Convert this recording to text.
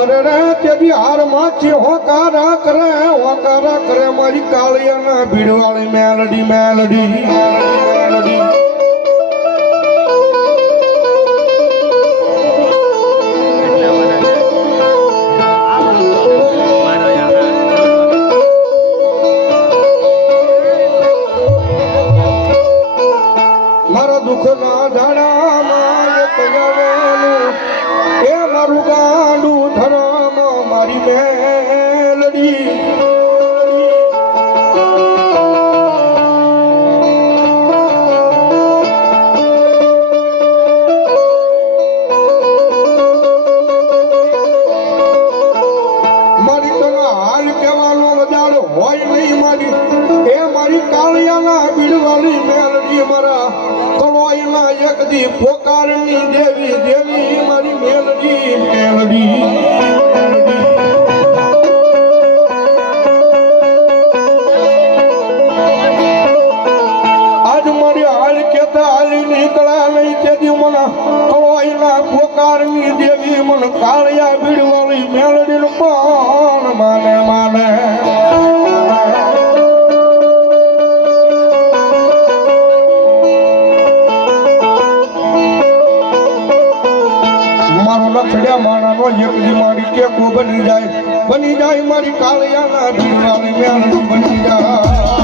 અરે રે તેદી હાર માછી હોકારા કરે મારી કાળિયાના ભીડવાળી મેલડી મેલડી મેલડી મારા દુઃખના ધાડામાં એક જવેલું એ મારું ગાંડું ધરમ મારી મેલડી મારી તને હાલ કહેવાનો વજાડ હોય નહીં મારી એ મારી કાળિયાના બીડવાળી મેલડી મારા કલોઈના એક દી પોકારની દેવી દેવી મારી મેલડી મેલડી આજ મારી હાલ કેતા હાલી નીકળ્યા નહીં તેથી મને કલોઈના પોકારની દેવી મને કાળિયા બીડવાળી મેલડી નું પણ માને માને લખડ્યા માણાનો એકલી મારી ટેકો બની જાય મારી કાળિયાના ભીડવાળી મેલડી બની જાય